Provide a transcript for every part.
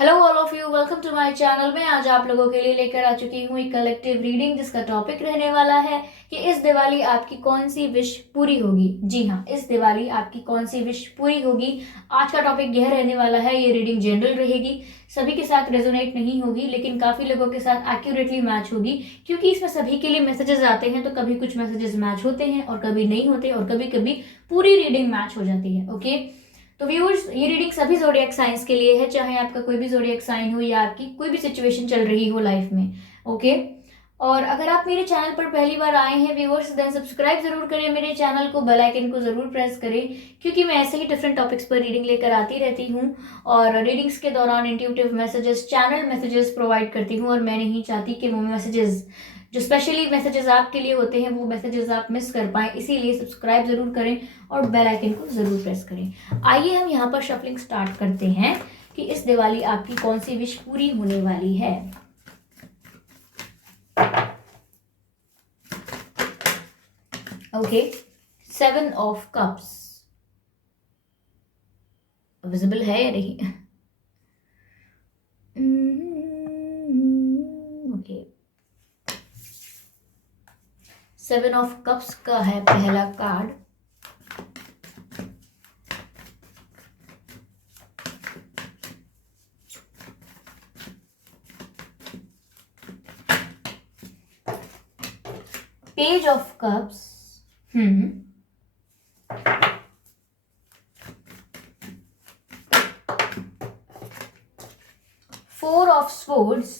Hello all of you, welcome to my channel. मैं आज आप लोगों के लिए लेकर आ चुकी हूँ एक कलेक्टिव रीडिंग जिसका टॉपिक रहने वाला है कि इस दिवाली आपकी कौन सी विश पूरी होगी। जी हाँ, इस दिवाली आपकी कौन सी विश पूरी होगी। आज का टॉपिक यह रहने वाला है। ये रीडिंग जनरल रहेगी, सभी के साथ रेजोनेट नहीं होगी, लेकिन काफी लोगों के साथ एक्यूरेटली मैच होगी, क्योंकि इसमें सभी के लिए मैसेजेस आते हैं। तो कभी कुछ मैसेजेस मैच होते हैं और कभी नहीं होते, और कभी कभी पूरी रीडिंग मैच हो जाती है। ओके, तो व्यूअर्स, ये रीडिंग सभी जोडिएक साइंस के लिए है, चाहे आपका कोई भी जोडिएक साइन हो या आपकी कोई भी सिचुएशन चल रही हो लाइफ में। ओके, और अगर आप मेरे चैनल पर पहली बार आए हैं व्यूअर्स, देन सब्सक्राइब जरूर करें मेरे चैनल को, बेल आइकन को जरूर प्रेस करें, क्योंकि मैं ऐसे ही डिफरेंट टॉपिक्स पर रीडिंग लेकर आती रहती हूँ। और रीडिंग्स के दौरान intuitive messages, channel messages provide करती हूँ, और मैं नहीं चाहती कि वो मैसेजेस, जो स्पेशली मैसेजेस आपके लिए होते हैं, वो मैसेजेस आप मिस कर पाए। इसीलिए सब्सक्राइब जरूर करें और बेल आइकन को जरूर प्रेस करें। आइए हम यहाँ पर शफलिंग स्टार्ट करते हैं कि इस दिवाली आपकी कौन सी विश पूरी होने वाली है। ओके, 7 ऑफ कप्स विजिबल है या नहीं? ओके, 7 ऑफ कप्स का है पहला card. Page of cups, 4 of swords,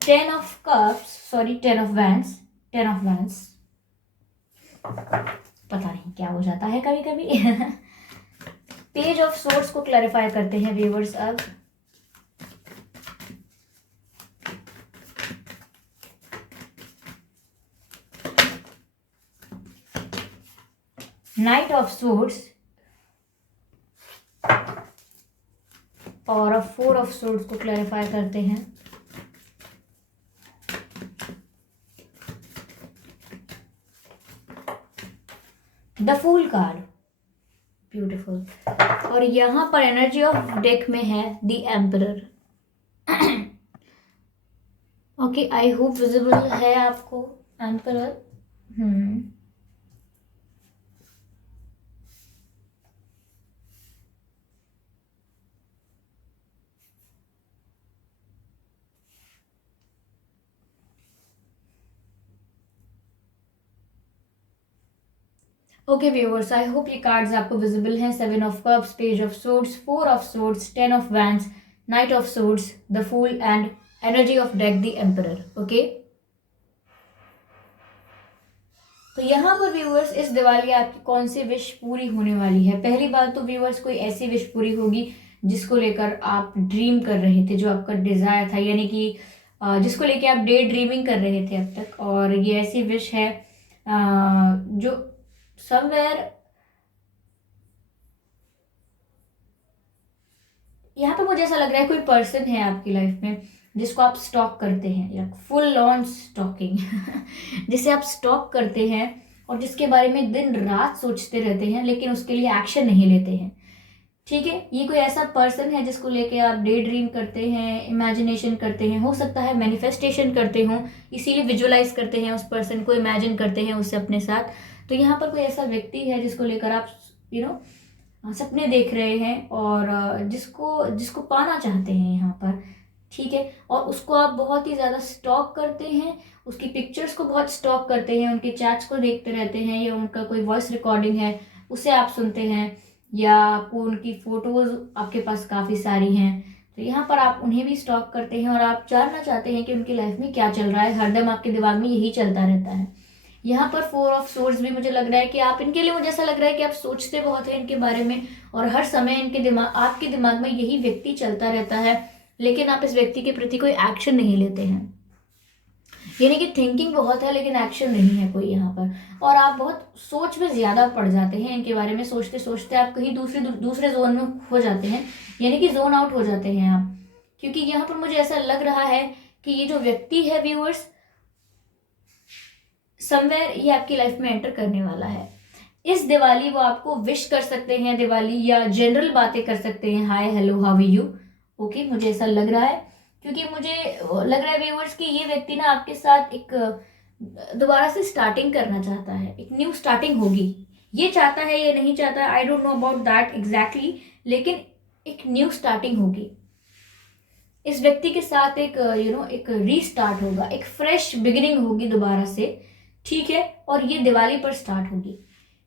10 of cups, sorry 10 of wands, 10 of wands. पता नहीं क्या हो जाता है कभी कभी। पेज ऑफ स्वॉर्ड्स को क्लैरिफाई करते हैं व्यूअर्स अब। नाइट ऑफ स्वॉर्ड्स और अब 4 ऑफ स्वॉर्ड्स को क्लैरिफाई करते हैं। The fool card, beautiful. और यहां पर एनर्जी ऑफ डेक में है the emperor. Okay, I hope visible है आपको emperor. Okay viewers, I hope ये कार्ड्स आपको विजिबल हैं। 7 of cups, page of swords, 4 of swords, 10 of wands, knight of swords, the fool and energy of deck the emperor. Okay, तो यहाँ पर viewers इस दिवाली आपकी कौन सी विश पूरी होने वाली है। पहली बात तो व्यूअर्स, कोई ऐसी विश पूरी होगी जिसको लेकर आप ड्रीम कर रहे थे, जो आपका डिजायर था, यानी कि जिसको लेके आप डे ड्रीमिंग कर रहे थे अब तक। और ये ऐसी विश है जो समवेयर, यहाँ पे मुझे ऐसा लग रहा है कोई पर्सन है आपकी लाइफ में जिसको आप स्टॉक करते हैं, या फुल ऑन स्टॉकिंग जिसे आप स्टॉक करते हैं और जिसके बारे में दिन रात सोचते रहते हैं, लेकिन उसके लिए एक्शन नहीं लेते हैं। ठीक है, ये कोई ऐसा पर्सन है जिसको लेके आप डे ड्रीम करते हैं, इमेजिनेशन करते हैं, हो सकता है मैनिफेस्टेशन करते हो, इसीलिए विजुअलाइज करते हैं उस पर्सन को, इमेजिन करते हैं उससे अपने साथ। तो यहाँ पर कोई ऐसा व्यक्ति है जिसको लेकर आप सपने देख रहे हैं, और जिसको जिसको पाना चाहते हैं यहाँ पर। ठीक है, और उसको आप बहुत ही ज़्यादा स्टॉक करते हैं, उसकी पिक्चर्स को बहुत स्टॉक करते हैं, उनके चैट्स को देखते रहते हैं, या उनका कोई वॉइस रिकॉर्डिंग है उसे आप सुनते हैं, या आपको उनकी फोटोज आपके पास काफ़ी सारी हैं। तो यहाँ पर आप उन्हें भी स्टॉक करते हैं, और आप जानना चाहते हैं कि उनकी लाइफ में क्या चल रहा है। हरदम आपके दिमाग में यही चलता रहता है। यहाँ पर 4 ऑफ सोर्ड्स भी मुझे लग रहा है कि आप इनके लिए, मुझे ऐसा लग रहा है कि आप सोचते बहुत हैं इनके बारे में, और हर समय इनके दिमाग, आपके दिमाग में यही व्यक्ति चलता रहता है, लेकिन आप इस व्यक्ति के प्रति कोई एक्शन नहीं लेते हैं। यानी कि थिंकिंग बहुत है लेकिन एक्शन नहीं है कोई यहाँ पर, और आप बहुत सोच में ज्यादा पड़ जाते हैं इनके बारे में। सोचते सोचते आप कहीं दूसरे जोन में खो जाते हैं, यानी कि जोन आउट हो जाते हैं आप। क्योंकि यहाँ पर मुझे ऐसा लग रहा है कि ये जो व्यक्ति है व्यूअर्स, समवेयर ये आपकी लाइफ में एंटर करने वाला है। इस दिवाली वो आपको विश कर सकते हैं दिवाली, या जनरल बातें कर सकते हैं, hi hello how are you, okay, मुझे ऐसा लग रहा है। क्योंकि मुझे लग रहा है व्यूअर्स कि ये व्यक्ति ना आपके साथ एक दोबारा से स्टार्टिंग करना चाहता है, एक न्यू स्टार्टिंग होगी। ये चाहता है, ये नहीं चाहता, I don't know about that exactly, लेकिन एक न्यू स्टार्टिंग होगी इस व्यक्ति के साथ। एक एक रीस्टार्ट होगा, एक फ्रेश बिगिनिंग होगी दोबारा से, ठीक है। और ये दिवाली पर स्टार्ट होगी।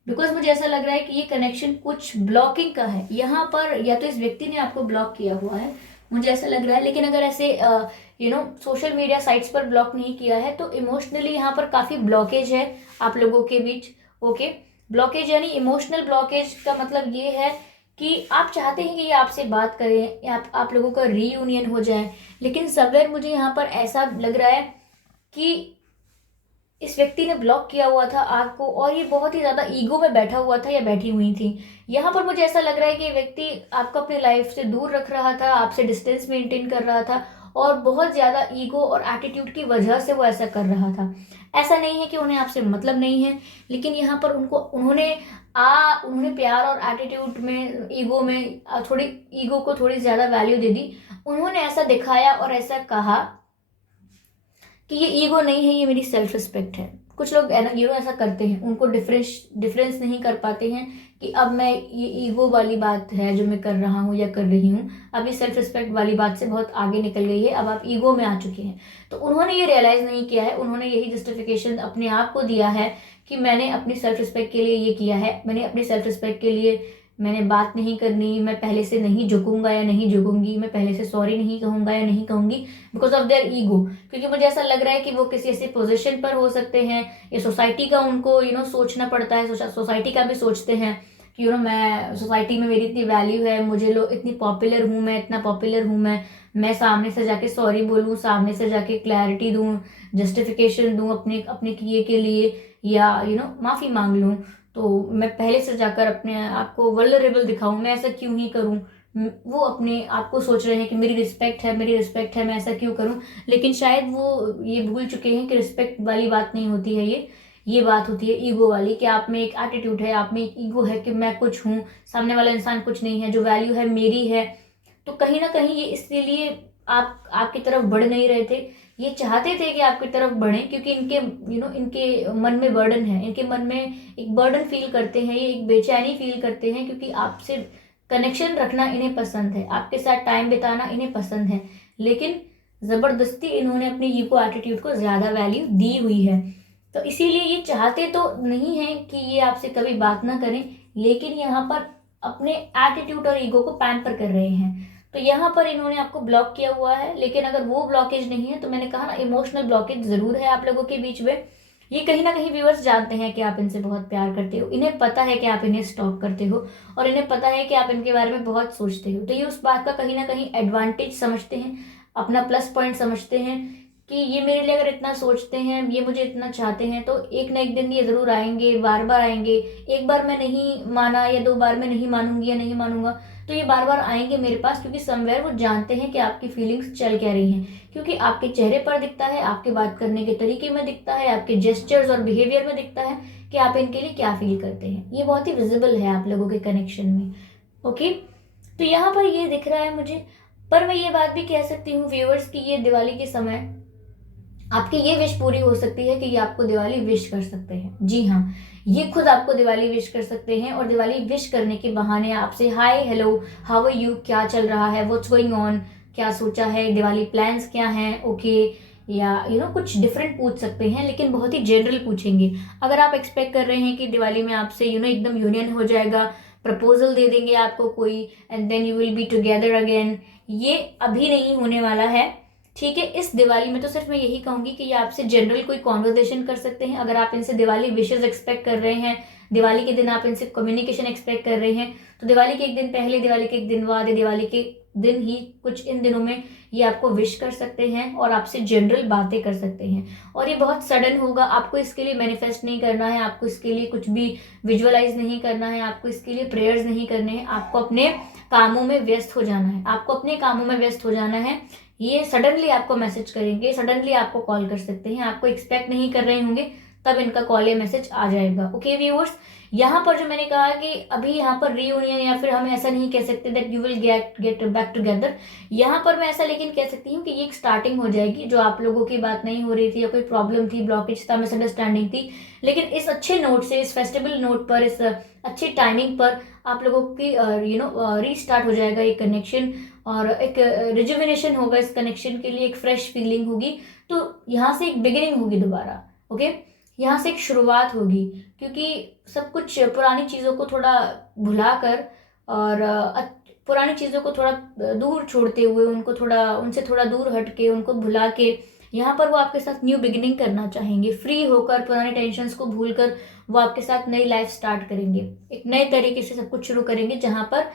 बिकॉज मुझे ऐसा लग रहा है कि ये कनेक्शन कुछ ब्लॉकिंग का है यहाँ पर, या तो इस व्यक्ति ने आपको ब्लॉक किया हुआ है, मुझे ऐसा लग रहा है। लेकिन अगर ऐसे सोशल मीडिया साइट्स पर ब्लॉक नहीं किया है तो इमोशनली यहाँ पर काफी ब्लॉकेज है आप लोगों के बीच, ओके। ब्लॉकेज यानी इमोशनल ब्लॉकेज का मतलब ये है कि आप चाहते हैं कि ये आपसे बात करें, या आप लोगों का रीयूनियन हो जाए, लेकिन समवेयर मुझे यहाँ पर ऐसा लग रहा है कि इस व्यक्ति ने ब्लॉक किया हुआ था आपको, और ये बहुत ही ज्यादा ईगो में बैठा हुआ था या बैठी हुई थी। यहाँ पर मुझे ऐसा लग रहा है कि ये व्यक्ति आपको अपनी लाइफ से दूर रख रहा था, आपसे डिस्टेंस मेंटेन कर रहा था, और बहुत ज्यादा ईगो और एटीट्यूड की वजह से वो ऐसा कर रहा था। ऐसा नहीं है कि उन्हें आपसे मतलब नहीं है, लेकिन यहाँ पर उन्होंने प्यार और एटीट्यूड में, ईगो में थोड़ी ईगो को थोड़ी ज्यादा वैल्यू दे दी। उन्होंने ऐसा दिखाया और ऐसा कहा कि ये ईगो नहीं है, ये मेरी सेल्फ रिस्पेक्ट है। कुछ लोग ऐसा करते हैं, उनको डिफरेंस नहीं कर पाते हैं कि अब मैं ये ईगो वाली बात है जो मैं कर रहा हूँ या कर रही हूँ, अब ये सेल्फ रिस्पेक्ट वाली बात से बहुत आगे निकल गई है, अब आप ईगो में आ चुके हैं। तो उन्होंने ये रियलाइज नहीं किया है, उन्होंने यही जस्टिफिकेशन अपने आप को दिया है कि मैंने अपनी सेल्फ रिस्पेक्ट के लिए ये किया है, मैंने अपनी सेल्फ रिस्पेक्ट के लिए मैंने बात नहीं करनी, मैं पहले से नहीं झुकूंगा या नहीं झुकूंगी, मैं पहले से सॉरी नहीं कहूंगा या नहीं कहूंगी, बिकॉज ऑफ देयर ईगो। क्योंकि मुझे ऐसा लग रहा है कि वो किसी ऐसी पोजीशन पर हो सकते हैं, या सोसाइटी का उनको सोचना पड़ता है, सोसाइटी का भी सोचते हैं कि मैं सोसाइटी में मेरी इतनी वैल्यू है, मुझे लोग इतनी पॉपुलर हूँ, मैं इतना पॉपुलर हूँ, मैं सामने से जाके सॉरी बोलूँ, सामने से जाके क्लैरिटी दूँ, जस्टिफिकेशन दूँ अपने अपने किए के लिए, या माफी मांग लूँ, तो मैं पहले से जाकर अपने आप को वल्नरेबल दिखाऊं, मैं ऐसा क्यों ही करूं। वो अपने आप को सोच रहे हैं कि मेरी रिस्पेक्ट है, मेरी रिस्पेक्ट है, मैं ऐसा क्यों करूं। लेकिन शायद वो ये भूल चुके हैं कि रिस्पेक्ट वाली बात नहीं होती है, ये बात होती है ईगो वाली, कि आप में एक एटीट्यूड है, आप में एक ईगो है कि मैं कुछ हूँ, सामने वाला इंसान कुछ नहीं है, जो वैल्यू है मेरी है। तो कहीं ना कहीं ये इसलिए आपकी तरफ बढ़ नहीं रहे थे। ये चाहते थे कि आपकी तरफ बढ़ें, क्योंकि इनके इनके मन में बर्डन है, इनके मन में एक बर्डन फील करते हैं, ये एक बेचैनी फील करते हैं, क्योंकि आपसे कनेक्शन रखना इन्हें पसंद है, आपके साथ टाइम बिताना इन्हें पसंद है। लेकिन जबरदस्ती इन्होंने अपने ईगो एटीट्यूड को ज्यादा वैल्यू दी हुई है। तो इसीलिए ये चाहते तो नहीं है कि ये आपसे कभी बात ना करें, लेकिन यहाँ पर अपने एटीट्यूड और ईगो को पैम्पर कर रहे हैं। तो यहाँ पर इन्होंने आपको ब्लॉक किया हुआ है। लेकिन अगर वो ब्लॉकेज नहीं है, तो मैंने कहा ना, इमोशनल ब्लॉकेज जरूर है आप लोगों के बीच में। ये कहीं ना कहीं व्यूअर्स जानते हैं कि आप इनसे बहुत प्यार करते हो, इन्हें पता है कि आप इन्हें स्टॉक करते हो, और इन्हें पता है कि आप इनके बारे में बहुत सोचते हो। तो ये उस बात का कहीं ना कहीं एडवांटेज समझते हैं, अपना प्लस पॉइंट समझते हैं कि ये मेरे लिए अगर इतना सोचते हैं, ये मुझे इतना चाहते हैं, तो एक ना एक दिन ये जरूर आएंगे, बार बार आएंगे। एक बार मैं नहीं माना या 2 बार मैं नहीं मानूंगी या नहीं मानूंगा, तो ये बार बार आएंगे मेरे पास, क्योंकि समवेयर वो जानते हैं कि आपकी फीलिंग्स चल क्या रही हैं। क्योंकि आपके चेहरे पर दिखता है, आपके बात करने के तरीके में दिखता है, आपके जेस्चर्स और बिहेवियर में दिखता है कि आप इनके लिए क्या फील करते हैं। ये बहुत ही विजिबल है आप लोगों के कनेक्शन में, ओके। तो यहाँ पर ये दिख रहा है मुझे। पर मैं ये बात भी कह सकती हूँ व्यूअर्स की ये दिवाली के समय आपकी ये विश पूरी हो सकती है कि ये आपको दिवाली विश कर सकते हैं। जी हाँ, ये खुद आपको दिवाली विश कर सकते हैं, और दिवाली विश करने के बहाने आपसे hi hello how are you, क्या चल रहा है, व्हाट्स गोइंग ऑन, क्या सोचा है, दिवाली प्लान्स क्या हैं, ओके, या कुछ डिफरेंट पूछ सकते हैं, लेकिन बहुत ही जनरल पूछेंगे। अगर आप एक्सपेक्ट कर रहे हैं कि दिवाली में आपसे एकदम यूनियन हो जाएगा, प्रपोजल दे देंगे आपको कोई, and then you will be together again, ये अभी नहीं होने वाला है, ठीक है। इस दिवाली में तो सिर्फ मैं यही कहूंगी कि ये आपसे जनरल कोई कॉन्वर्सेशन कर सकते हैं। अगर आप इनसे दिवाली विशेष एक्सपेक्ट कर रहे हैं, दिवाली के दिन आप इनसे कम्युनिकेशन एक्सपेक्ट कर रहे हैं, तो दिवाली के एक दिन पहले, दिवाली के एक दिन बाद, या दिवाली के दिन ही कुछ इन दिनों में ये आपको विश कर सकते हैं और आपसे जनरल बातें कर सकते हैं। और ये बहुत सडन होगा, आपको इसके लिए मैनिफेस्ट नहीं करना है, आपको इसके लिए कुछ भी विजुअलाइज नहीं करना है, आपको इसके लिए प्रेयर्स नहीं करने हैं, आपको अपने कामों में व्यस्त हो जाना है, आपको अपने कामों में व्यस्त हो जाना है। ये सडनली आपको मैसेज करेंगे, सडनली आपको कॉल कर सकते हैं, आपको एक्सपेक्ट नहीं कर रहे होंगे तब इनका कॉल या मैसेज आ जाएगा। ओके व्यूअर्स, यहाँ पर जो मैंने कहा कि अभी यहाँ पर रीयूनियन या फिर हम ऐसा नहीं कह सकते that you will get back together, यहाँ पर मैं ऐसा लेकिन कह सकती हूँ कि ये एक स्टार्टिंग हो जाएगी। जो आप लोगों की बात नहीं हो रही थी या कोई प्रॉब्लम थी, ब्लॉकेज था, मिसअंडरस्टैंडिंग थी, लेकिन इस अच्छे नोट से, इस फेस्टिवल नोट पर, इस अच्छी टाइमिंग पर आप लोगों की रीस्टार्ट हो जाएगा एक कनेक्शन, और एक रिजुविनेशन होगा इस कनेक्शन के लिए, एक फ्रेश फीलिंग होगी। तो यहाँ से एक बिगिनिंग होगी दोबारा। ओके, यहाँ से एक शुरुआत होगी, क्योंकि सब कुछ पुरानी चीज़ों को थोड़ा भुलाकर और पुरानी चीज़ों को थोड़ा दूर छोड़ते हुए, उनको थोड़ा, उनसे थोड़ा दूर हट के, उनको भुला के, यहाँ पर वो आपके साथ न्यू बिगिनिंग करना चाहेंगे। फ्री होकर, पुराने टेंशन्स को भूलकर वो आपके साथ नई लाइफ स्टार्ट करेंगे, एक नए तरीके से सब कुछ शुरू करेंगे, जहाँ पर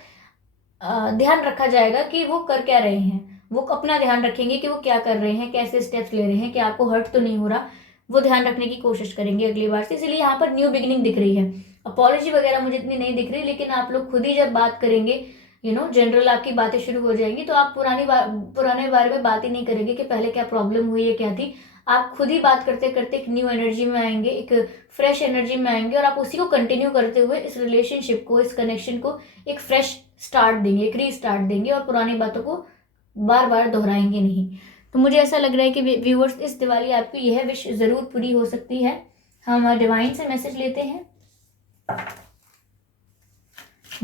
ध्यान रखा जाएगा कि वो कर क्या रहे हैं। वो अपना ध्यान रखेंगे कि वो क्या कर रहे हैं, कैसे स्टेप्स ले रहे हैं, कि आपको हर्ट तो नहीं हो रहा, वो ध्यान रखने की कोशिश करेंगे अगली बार से। इसलिए यहाँ पर न्यू बिगिनिंग दिख रही है। अपॉलॉजी वगैरह मुझे इतनी नहीं दिख रही, लेकिन आप लोग खुद ही जब बात करेंगे, जनरल आपकी बातें शुरू हो जाएंगी, तो आप पुराने बारे में बात ही नहीं करेंगे कि पहले क्या प्रॉब्लम हुई है, क्या थी। आप खुद ही बात करते करते एक न्यू एनर्जी में आएंगे, एक फ्रेश एनर्जी में आएंगे, और आप उसी को कंटिन्यू करते हुए इस रिलेशनशिप को, इस कनेक्शन को एक फ्रेश स्टार्ट देंगे, एक रीस्टार्ट देंगे, और पुरानी बातों को बार बार दोहराएंगे नहीं। तो मुझे ऐसा लग रहा है कि व्यूअर्स, इस दिवाली आपकी यह विश जरूर पूरी हो सकती है। हम डिवाइन से मैसेज लेते हैं।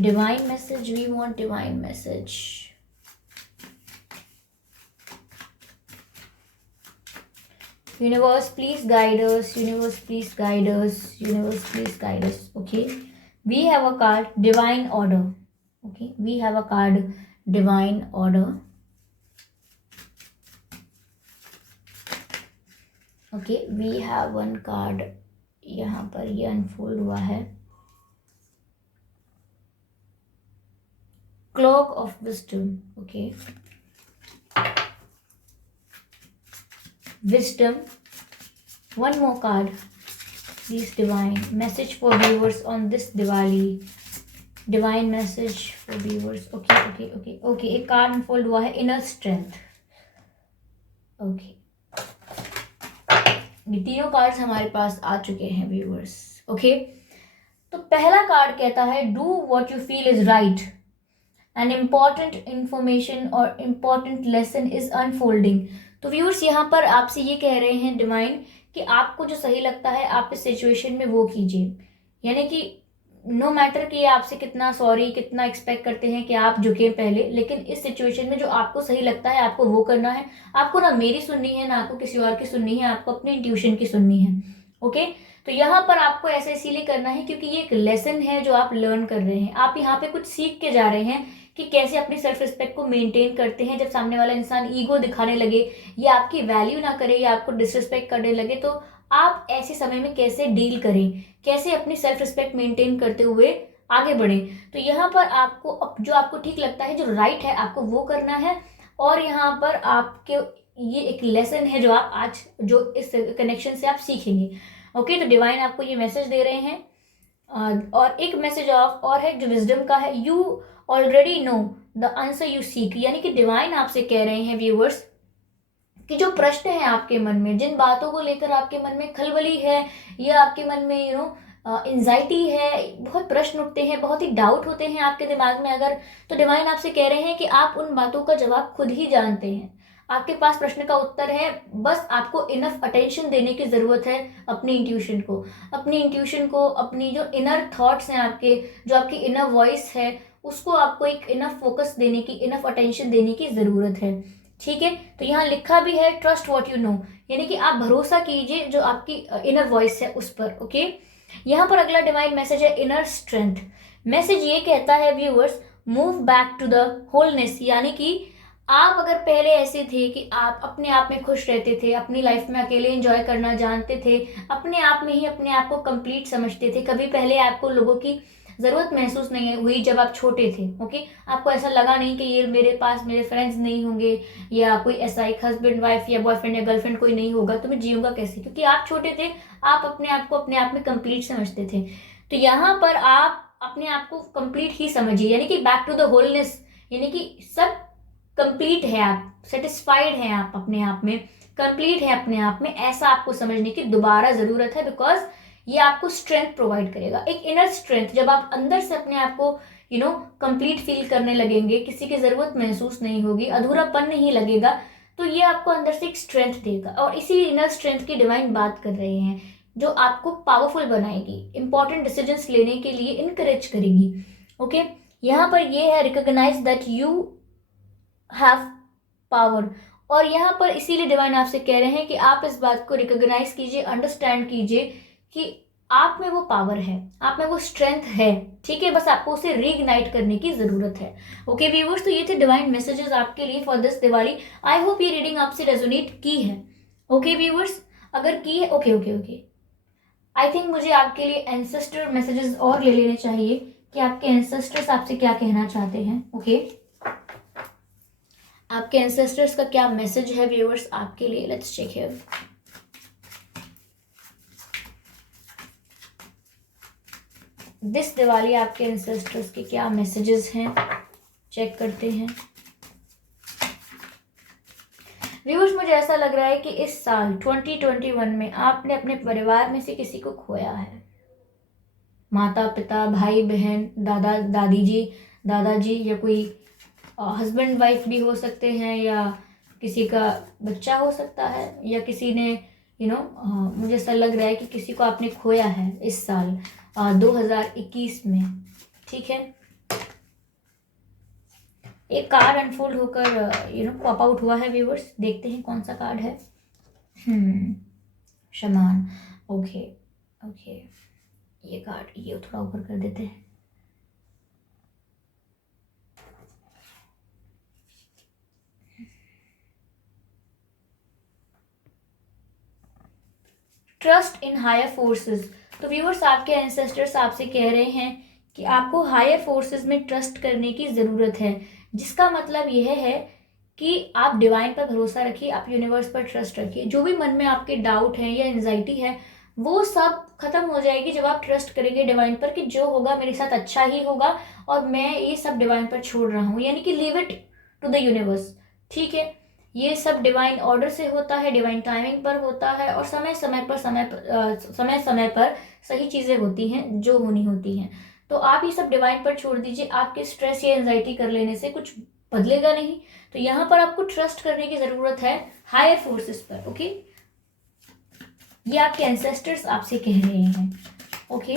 Divine message, we want divine message. Universe please guide us, universe please guide us, universe please guide us. Okay, we have a card divine order. Okay, we have a card divine order. Okay, we have one card, यहाँ पर ये unfold हुआ है, clock of wisdom. Okay, wisdom, one more card please divine message for viewers on this Diwali, divine message for viewers. Okay okay okay okay, एक card unfold हुआ है, inner strength. Okay, ये तीनों कार्ड्स हमारे पास आ चुके हैं व्यूअर्स। ओके, तो पहला कार्ड कहता है do what you feel is right, an important information और इम्पॉर्टेंट लेसन इज अनफोल्डिंग। तो व्यूअर्स, यहाँ पर आपसे ये कह रहे हैं डिवाइन कि आपको जो सही लगता है आप इस सिचुएशन में वो कीजिए। यानी कि नो मैटर कि आपसे कितना सॉरी, कितना एक्सपेक्ट करते हैं कि आप झुके पहले, लेकिन इस सिचुएशन में जो आपको सही लगता है आपको वो करना है। आपको ना मेरी सुननी है, ना आपको किसी और की सुननी है, आपको अपनी इंट्यूशन की सुननी है। ओके, तो यहाँ पर आपको ऐसा इसीलिए करना है क्योंकि ये एक लेसन है जो आप लर्न कर रहे हैं। आप यहाँ पे कुछ सीख के जा रहे हैं कि कैसे अपनी सेल्फ रिस्पेक्ट को मेंटेन करते हैं। जब सामने वाला इंसान ईगो दिखाने लगे, या आपकी वैल्यू ना करे, या आपको डिसरिस्पेक्ट करने लगे, तो आप ऐसे समय में कैसे डील करें, कैसे अपनी सेल्फ रिस्पेक्ट मेंटेन करते हुए आगे बढ़ें। तो यहाँ पर आपको जो आपको ठीक लगता है, जो राइट है, आपको वो करना है। और यहाँ पर आपके ये एक लेसन है जो आप आज जो इस कनेक्शन से आप सीखेंगे। ओके, तो डिवाइन आपको ये मैसेज दे रहे हैं। और एक मैसेज ऑफ और है जो विजडम का है, you already know the answer you seek. यानी कि डिवाइन आपसे कह रहे हैं व्यूअर्स कि जो प्रश्न है आपके मन में, जिन बातों को लेकर आपके मन में खलबली है, या आपके मन में एंजाइटी है, बहुत प्रश्न उठते हैं, बहुत ही डाउट होते हैं आपके दिमाग में अगर, तो डिवाइन आपसे कह रहे हैं कि आप उन बातों का जवाब खुद ही जानते हैं। आपके पास प्रश्न का उत्तर है, बस आपको इनफ अटेंशन देने की ज़रूरत है अपनी इंट्यूशन को, अपनी जो इनर थॉट्स हैं आपके, जो आपकी इनर वॉइस है, उसको आपको एक इनफ फोकस देने की, इनफ अटेंशन देने की ज़रूरत है। ठीक है, तो यहाँ लिखा भी है ट्रस्ट व्हाट यू नो, यानी कि आप भरोसा कीजिए जो आपकी इनर वॉइस है उस पर। ओके, यहाँ पर अगला डिवाइन मैसेज है इनर स्ट्रेंथ। मैसेज ये कहता है viewers, move back to the wholeness. यानी कि आप अगर पहले ऐसे थे कि आप अपने आप में खुश रहते थे, अपनी लाइफ में अकेले एंजॉय करना जानते थे, अपने आप में ही अपने आप को कंप्लीट समझते थे, कभी पहले आपको लोगों की ज़रूरत महसूस नहीं हुई जब आप छोटे थे। ओके, आपको ऐसा लगा नहीं कि ये मेरे पास मेरे फ्रेंड्स नहीं होंगे, या कोई ऐसा एक हस्बैंड वाइफ या बॉयफ्रेंड या गर्लफ्रेंड कोई नहीं होगा तो मैं जीऊंगा कैसे, क्योंकि आप छोटे थे, आप अपने आप को अपने आप में कंप्लीट समझते थे। तो यहाँ पर आप अपने आप को कंप्लीट ही समझिए, यानी कि बैक टू द होलनेस, यानी कि सब कंप्लीट है आप, सेटिस्फाइड हैं आप अपने आप में, कंप्लीट है अपने आप में, ऐसा आपको समझने की दोबारा जरूरत है। बिकॉज ये आपको स्ट्रेंथ प्रोवाइड करेगा, एक इनर स्ट्रेंथ। जब आप अंदर से अपने आप को कंप्लीट फील करने लगेंगे, किसी की जरूरत महसूस नहीं होगी, अधूरापन नहीं लगेगा, तो ये आपको अंदर से एक स्ट्रेंथ देगा। और इसी इनर स्ट्रेंथ की डिवाइन बात कर रहे हैं, जो आपको पावरफुल बनाएगी, इंपॉर्टेंट डिसीजंस लेने के लिए इनकरेज करेगी। ओके, यहाँ पर ये है recognise that you have power. और यहाँ पर इसीलिए डिवाइन आपसे कह रहे हैं कि आप इस बात को रिकॉग्नाइज कीजिए, अंडरस्टैंड कीजिए कि आप में वो पावर है, आप में वो स्ट्रेंथ है। ठीक है, बस आपको उसे रीइग्नाइट करने की जरूरत है। ओके व्यूअर्स, तो ये थे डिवाइन मैसेजेस आपके लिए for this Diwali. I hope ये रीडिंग आपसे रेजोनेट की है। ओके व्यूअर्स, अगर की है, okay okay okay, I think मुझे आपके लिए एंसेस्टर मैसेजेस और ले लेने चाहिए कि आपके एंसेस्टर्स आपसे क्या कहना चाहते हैं। ओके, आपके एंसेस्टर्स का क्या मैसेज है व्यूअर्स आपके लिए। Let's check here. This Diwali आपके एंसेस्टर्स के क्या मैसेजेस हैं, चेक करते हैं। व्यूअर्स, मुझे ऐसा लग रहा है कि इस साल 2021 में आपने अपने परिवार में से किसी को खोया है। माता पिता, भाई बहन, दादाजी, या कोई हस्बैंड वाइफ भी हो सकते हैं, या किसी का बच्चा हो सकता है, या किसी ने मुझे ऐसा लग रहा है कि किसी को आपने खोया है इस साल 2021 में। ठीक है, एक कार्ड अनफोल्ड होकर पॉप आउट हुआ है व्यूअर्स, देखते हैं कौन सा कार्ड है। शमान। ओके ओके, ये कार्ड ये थोड़ा ऊपर कर देते हैं। Trust in higher forces. तो व्यूअर्स, आपके एंसेस्टर्स आपसे कह रहे हैं कि आपको हायर फोर्सेस में ट्रस्ट करने की ज़रूरत है, जिसका मतलब यह है कि आप डिवाइन पर भरोसा रखिए, आप यूनिवर्स पर ट्रस्ट रखिए। जो भी मन में आपके डाउट है या एंजाइटी है, वो सब खत्म हो जाएगी जब आप ट्रस्ट करेंगे डिवाइन पर कि जो होगा मेरे साथ अच्छा ही होगा, और मैं ये सब डिवाइन पर छोड़ रहा हूँ, यानी कि leave it to the universe. ठीक है, ये सब डिवाइन ऑर्डर से होता है, डिवाइन टाइमिंग पर होता है, और समय समय पर सही चीज़ें होती हैं जो होनी होती हैं। तो आप ये सब डिवाइन पर छोड़ दीजिए, आपके स्ट्रेस या एंजाइटी कर लेने से कुछ बदलेगा नहीं। तो यहाँ पर आपको ट्रस्ट करने की ज़रूरत है हायर फोर्सेस पर। ओके, ये आपके एंसेस्टर्स आपसे कह रहे हैं। ओके,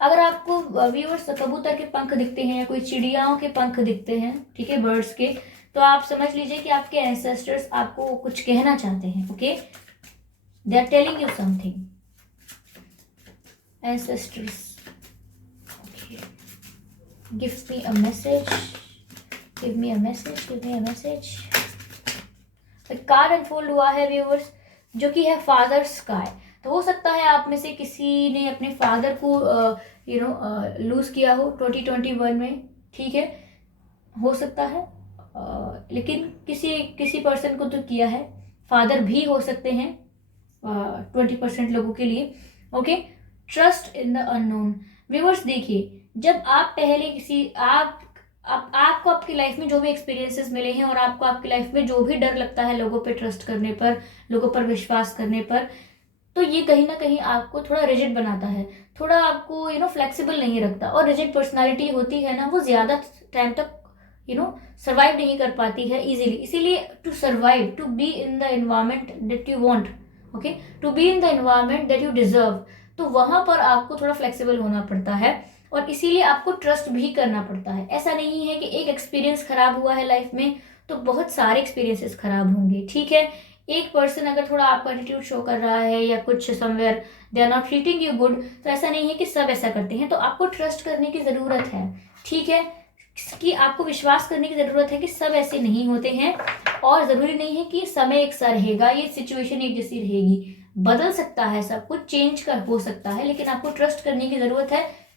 अगर आपको व्यूअर्स कबूतर के पंख दिखते हैं या कोई चिड़ियाओं के पंख दिखते हैं, ठीक है, बर्ड्स के, तो आप समझ लीजिए कि आपके एंसेस्टर्स आपको कुछ कहना चाहते हैं। Okay, they are telling you something. Ancestors, okay, give me a message, give me a message, give me a message. Card unfold हुआ है व्यूअर्स, जो कि है फादर स्काई। तो हो सकता है आप में से किसी ने अपने फादर को लूज किया हो 2021 में। ठीक है, हो सकता है, लेकिन किसी पर्सन को तो किया है, फादर भी हो सकते हैं 20% लोगों के लिए। Okay, trust in the unknown. Viewers देखिए, जब आप पहले आपको आपकी लाइफ में जो भी एक्सपीरियंसेस मिले हैं, और आपको आपकी लाइफ में जो भी डर लगता है लोगों पे ट्रस्ट करने पर, लोगों पर विश्वास करने पर, तो ये कहीं ना कहीं आपको थोड़ा रिजिड बनाता है, थोड़ा आपको फ्लेक्सिबल नहीं रखता। और रिजिड पर्सनालिटी होती है ना, वो ज़्यादा टाइम तक सर्वाइव नहीं कर पाती है इजीली। इसीलिए to survive, to be in the environment that you want, okay, to be in the environment that you deserve, तो वहां पर आपको थोड़ा फ्लेक्सिबल होना पड़ता है, और इसीलिए आपको ट्रस्ट भी करना पड़ता है। ऐसा नहीं है कि एक एक्सपीरियंस खराब हुआ है लाइफ में तो बहुत सारे एक्सपीरियंसेस खराब होंगे। ठीक है, एक पर्सन अगर थोड़ा आपका एटीट्यूड शो कर रहा है या कुछ somewhere they are not treating you good, तो ऐसा नहीं है कि सब ऐसा करते हैं। तो आपको ट्रस्ट करने की ज़रूरत है। ठीक है, कि आपको विश्वास करने की ज़रूरत है कि सब ऐसे नहीं होते हैं, और ज़रूरी नहीं है कि समय एक सा रहेगा, ये सिचुएशन एक जैसी रहेगी, बदल सकता है, सब कुछ चेंज कर हो सकता है। लेकिन आपको ट्रस्ट करने की ज़रूरत है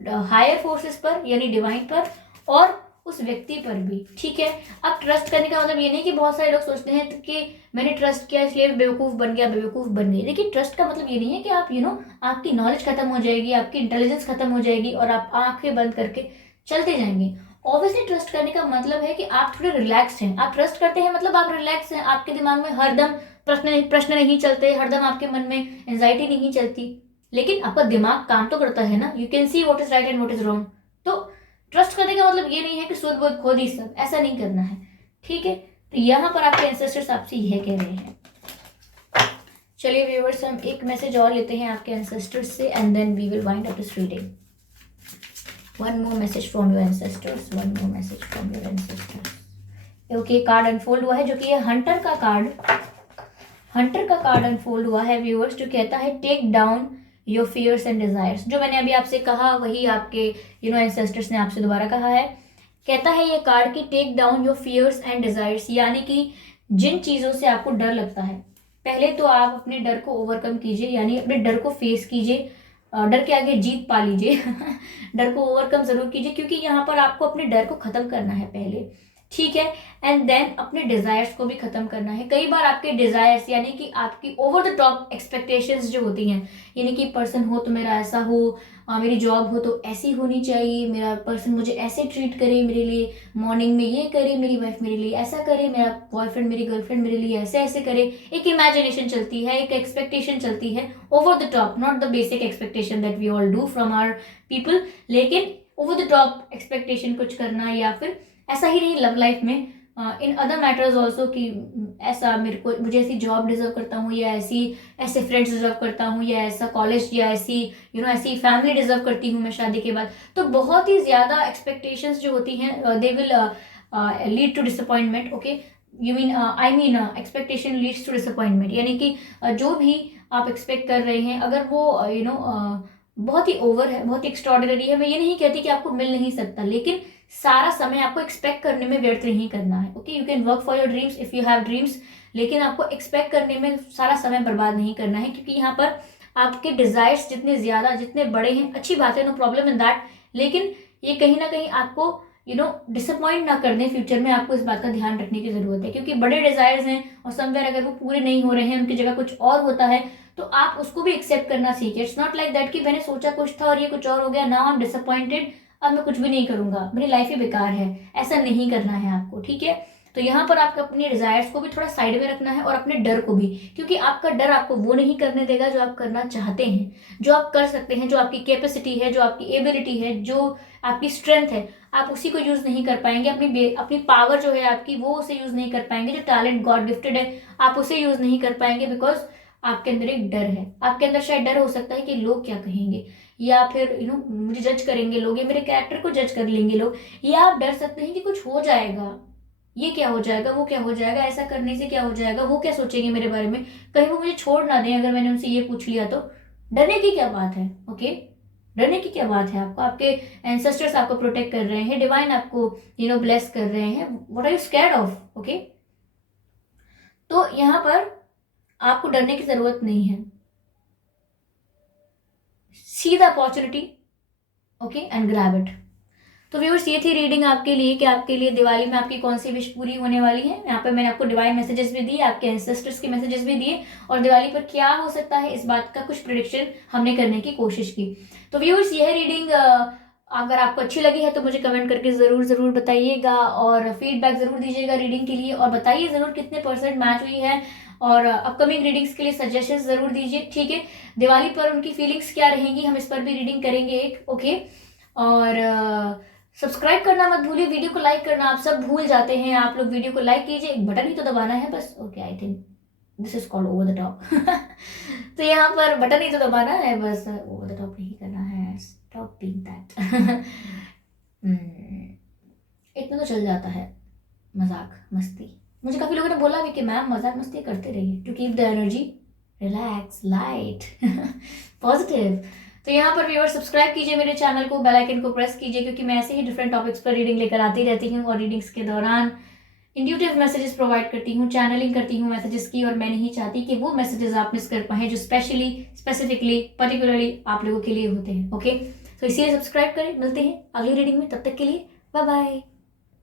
हायर फोर्सेस पर, यानी डिवाइन पर, और उस व्यक्ति पर भी। ठीक है, अब ट्रस्ट करने का मतलब ये नहीं कि बहुत सारे लोग सोचते हैं कि मैंने ट्रस्ट किया इसलिए बेवकूफ़ बन गया, बेवकूफ़ बन गई। देखिए, ट्रस्ट का मतलब ये नहीं है कि आप आपकी नॉलेज खत्म हो जाएगी, आपकी इंटेलिजेंस खत्म हो जाएगी और आप आंखें बंद करके चलते जाएंगे। ऑब्वियसली ट्रस्ट करने का मतलब है कि आप थोड़े रिलैक्स्ड हैं, आप ट्रस्ट करते हैं मतलब आप रिलैक्स हैं, आपके दिमाग में हरदम प्रश्न नहीं चलते, हरदम आपके मन में एंजाइटी नहीं चलती, लेकिन आपका दिमाग काम तो करता है ना, you can see what is right and what is wrong. तो ट्रस्ट करने का मतलब ये नहीं है कि शुद्ध बुद्ध खुद ही सब, ऐसा नहीं करना है, ठीक है। तो यहाँ पर आपके एंसेस्टर्स आपसे यह कह रहे हैं। चलिए व्यूअर्स, हम एक मैसेज और लेते हैं आपके एंसेस्टर्स से and then we will wind up this reading. One more message from your ancestors, one more message from your ancestors. Okay, card unfold हुआ है जो कि ये हंटर का कार्ड अनफोल्ड हुआ है व्यूअर्स, जो कहता है take down your fears and desires. जो मैंने अभी आपसे कहा वही आपके एंसेस्टर्स ने आपसे दोबारा कहा है। कहता है ये कार्ड कि take down your fears and desires, यानी कि जिन चीज़ों से आपको डर लगता है पहले तो आप अपने डर को ओवरकम कीजिए, यानी अपने डर को फेस कीजिए, डर के आगे जीत पा लीजिए डर को ओवरकम जरूर कीजिए, क्योंकि यहाँ पर आपको अपने डर को खत्म करना है पहले, ठीक है। एंड देन अपने डिजायर्स को भी खत्म करना है। कई बार आपके डिजायर्स यानी कि आपकी ओवर द टॉप एक्सपेक्टेशंस जो होती हैं, यानी कि पर्सन हो तो मेरा ऐसा हो, मेरी जॉब हो तो ऐसी होनी चाहिए, मेरा पर्सन मुझे ऐसे ट्रीट करे, मेरे लिए मॉर्निंग में ये करे, मेरी वाइफ मेरे लिए ऐसा करे, मेरा बॉयफ्रेंड मेरी गर्लफ्रेंड मेरे लिए ऐसे ऐसे करे। एक इमेजिनेशन चलती है, एक एक्सपेक्टेशन चलती है over the top, not the basic expectation that we all do from our people, लेकिन ओवर द टॉप एक्सपेक्टेशन कुछ करना, या फिर ऐसा ही नहीं लव लाइफ में, इन अदर मैटर्स ऑल्सो कि ऐसा मुझे ऐसी जॉब डिजर्व करता हूँ, या ऐसे फ्रेंड्स डिजर्व करता हूँ, या ऐसा कॉलेज, या ऐसी ऐसी फैमिली डिजर्व करती हूँ मैं शादी के बाद। तो बहुत ही ज़्यादा एक्सपेक्टेशंस जो होती हैं they will lead to disappointment. Okay, expectation leads to disappointment, यानी कि जो भी आप एक्सपेक्ट कर रहे हैं अगर वो बहुत ही ओवर है, बहुत ही एक्स्ट्रॉर्डिनरी है, मैं ये नहीं कहती कि आपको मिल नहीं सकता, लेकिन सारा समय आपको एक्सपेक्ट करने में व्यर्थ नहीं करना है। Okay, you can work for your dreams if you have dreams, लेकिन आपको एक्सपेक्ट करने में सारा समय बर्बाद नहीं करना है, क्योंकि यहाँ पर आपके डिजायर्स जितने बड़े हैं, अच्छी बात है, नो प्रॉब्लम इन दैट, लेकिन ये कहीं ना कहीं आपको डिसअपॉइंट ना कर दें फ्यूचर में। आपको इस बात का ध्यान रखने की जरूरत है, क्योंकि बड़े डिजायर्स हैं और समवेयर अगर वो पूरे नहीं हो रहे हैं, उनकी जगह कुछ और होता है, तो आप उसको भी एक्सेप्ट करना सीखिए। इट्स नॉट लाइक दैट कि मैंने सोचा कुछ था और ये कुछ और हो गया, नाउ आई एम डिसअपॉइंटेड, अब मैं कुछ भी नहीं करूंगा, मेरी लाइफ ही बेकार है। ऐसा नहीं करना है आपको, ठीक है। तो यहाँ पर आपको अपने डिजायर्स को भी थोड़ा साइड में रखना है और अपने डर को भी, क्योंकि आपका डर आपको वो नहीं करने देगा जो आप करना चाहते हैं, जो आप कर सकते हैं, जो आपकी कैपेसिटी है, जो आपकी एबिलिटी है, जो आपकी स्ट्रेंथ है, आप उसी को यूज नहीं कर पाएंगे। अपनी पावर जो है आपकी, वो उसे यूज नहीं कर पाएंगे। जो टैलेंट गॉड गिफ्टेड है, आप उसे यूज नहीं कर पाएंगे, बिकॉज आपके अंदर एक डर है। आपके अंदर शायद डर हो सकता है कि लोग क्या कहेंगे, या फिर मुझे जज करेंगे लोग, या मेरे कैरेक्टर को जज कर लेंगे लोग, या आप डर सकते हैं कि कुछ हो जाएगा, ये क्या हो जाएगा, वो क्या हो जाएगा, ऐसा करने से क्या हो जाएगा, वो क्या सोचेंगे मेरे बारे में, कहीं वो मुझे छोड़ ना दें अगर मैंने उनसे ये पूछ लिया तो। डरने की क्या बात है, ओके, डरने की क्या बात है। आपको आपके एंसेस्टर्स आपको प्रोटेक्ट कर रहे हैं, डिवाइन आपको ब्लेस कर रहे हैं, what are you scared of, okay. तो यहाँ पर आपको डरने की जरूरत नहीं है। See the opportunity, okay, and grab it. तो व्यूअर्स, ये थी रीडिंग आपके लिए कि आपके लिए दिवाली में आपकी कौन सी विश पूरी होने वाली है। यहाँ पर मैंने आपको डिवाइन मैसेजेस भी दिए, आपके एंसेस्टर्स के मैसेजेस भी दिए, और दिवाली पर क्या हो सकता है इस बात का कुछ प्रेडिक्शन हमने करने की कोशिश की। तो व्यूअर्स, यह रीडिंग अगर आपको अच्छी लगी है तो मुझे कमेंट करके जरूर बताइएगा, और फीडबैक जरूर दीजिएगा रीडिंग के लिए, और बताइए जरूर कितने % मैच हुई है, और अपकमिंग रीडिंग्स के लिए सजेशंस जरूर दीजिए, ठीक है। दिवाली पर उनकी फीलिंग्स क्या रहेंगी, हम इस पर भी रीडिंग करेंगे एक, ओके। और सब्सक्राइब करना मत भूलिए, वीडियो को लाइक करना आप सब भूल जाते हैं। आप लोग वीडियो को लाइक कीजिए, एक बटन ही तो दबाना है बस, okay, I think this is called over the top तो यहाँ पर बटन ही तो दबाना है बस, ओवर द टॉप नहीं करना है, स्टॉप बीइंग दैट इतना तो चल जाता है, मजाक मस्ती। मुझे काफी लोगों ने बोला भी कि मैम मजाक मस्ती करते रहिए, to keep the energy relax light positive. तो यहाँ पर व्यूअर सब्सक्राइब कीजिए मेरे चैनल को, बेल आइकन को प्रेस कीजिए, क्योंकि मैं ऐसे ही डिफरेंट टॉपिक्स पर रीडिंग लेकर आती रहती हूँ, और रीडिंग्स के दौरान इंट्यूटिव मैसेजेस प्रोवाइड करती हूँ, चैनलिंग करती हूँ मैसेजेस की, और मैं नहीं चाहती कि वो मैसेजेस आप मिस कर पाएं जो स्पेसिफिकली पर्टिकुलरली आप लोगों के लिए होते हैं, ओके। तो इसीलिए सब्सक्राइब करें। मिलते हैं अगली रीडिंग में, तब तक के लिए बाय बाय।